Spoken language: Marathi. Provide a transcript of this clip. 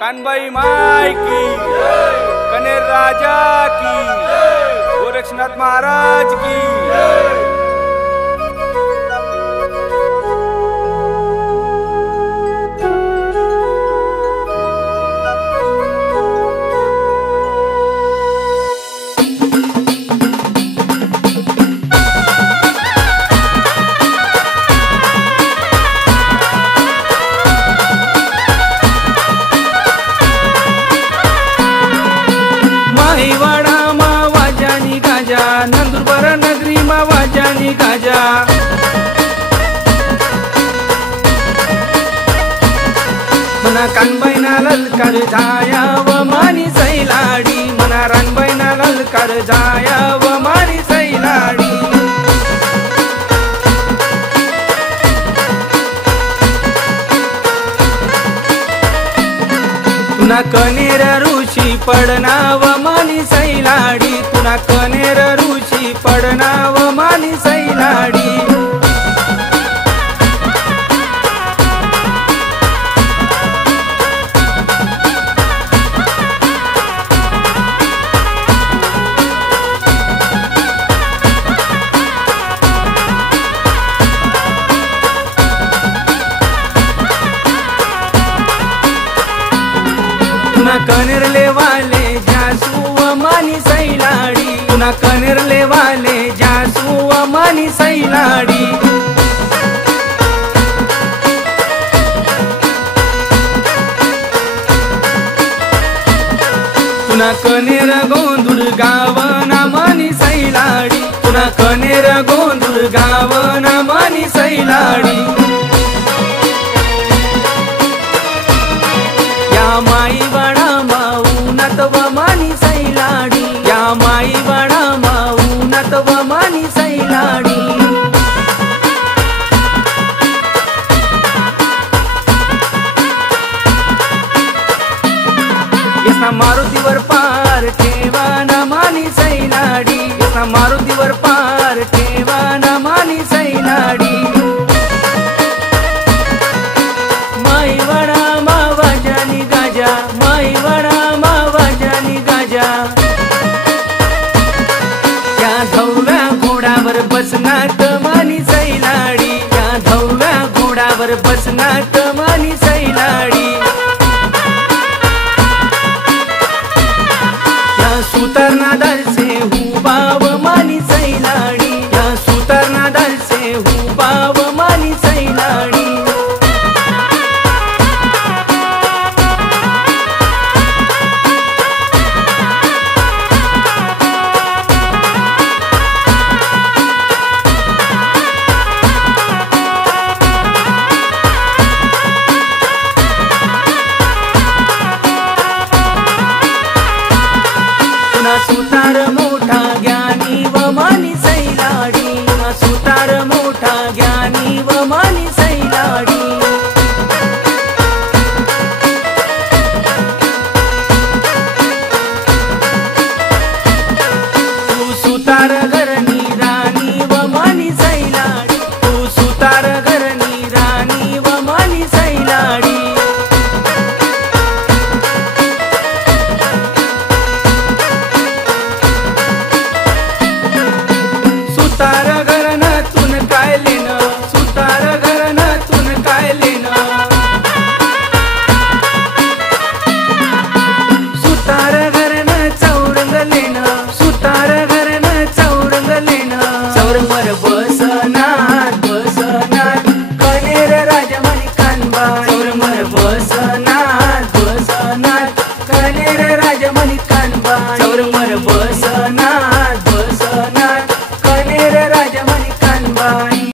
कानबाई माई की, कनेर राजा की, गोरक्षनाथ महाराज की। माईवाडा मा वाजानी गाजा, नंदुरबार नगरी मा वाजानी गाजा। मना कानबाईना ललकार जाया व मानी सैलाडी, मना रानबाईना ललकार जाया व मानी सैलाडी। तुना कनेर ऋषी पडना व मानी सैलाडी, तुना कनेर ऋषी पडना व मानी सैलाडी। तुना कनेर लेवाले जासू व मानी सैलाडी, तुना कनेर लेवाले जासू व मानी सैलाडी। तुना कनेर गोंधुर गावना मानी सैलाडी, तुना कनेर गोंधुर गावना मानी सैलाडी। या माईवाडा माऊनात व मानी सैलाडी, या माईवाडा माऊनात व मानी सैलाडी। यसना मारुतीवर पार ठेवा ना मानी सैलाडी, यसना मारुतीवर पार ठेवा ना मानी सैलाडी। माईवाडा मा वाजानी गाजा, माईवाडा मा वाजानी गाजा। या धव्या घोडावर बसनात मानी सैलाडी, या धव्या घोडावर बसनात